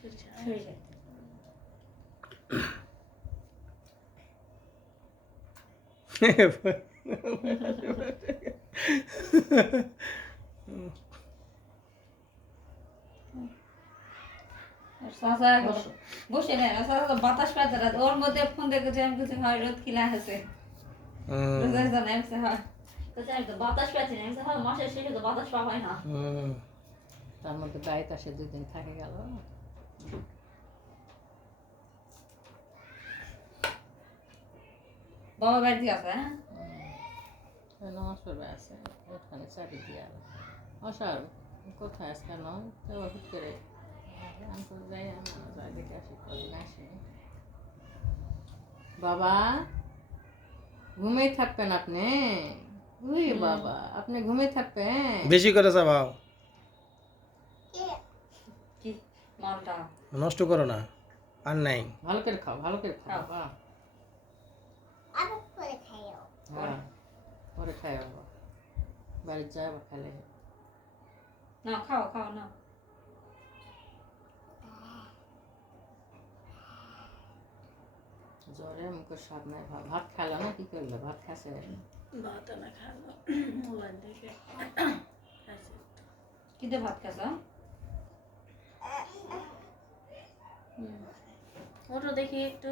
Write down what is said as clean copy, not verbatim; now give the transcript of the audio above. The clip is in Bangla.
সরিষা বসে নেই বাতাস পায় তারা ওর মধ্যে ফোন দেখেছে আমি কিছু হয় রোদ খিলা আছে বাতাস পাচ্ছি না হয় মাসের শেষে তো বাতাস পাওয়া হয় না তার মধ্যে বাড়িতে আসে 2 দিন থাকে গেল বাবা বাড়িতে আছে হ্যাঁ নামাজ পড়বে আছে ওখানে চাবি দিয়ে অসার কোথায় আজকে নয় তো হুট করে আমি তো যাই যাই দেখে আসি কদিন আসিনি বাবা ঘুমিয়ে থাকবেন আপনি উই বাবা আপনি ঘুমিয়ে থাকবেন বেশি করে চাবাও কি মালটা নষ্ট করো না আর নাই ভালো করে খাও বাবা হ্যাঁ পরে খাই বাবা বাড়ি যায় বা খেলে না খাও খাও না জ্বরে মুখে স্বাদ নাই ভাত খাইলো না কি করলো ভাত খাসে ভাত না খাবো মোবাইল দেখে কিতে ভাত খাসা ওটা দেখি একটু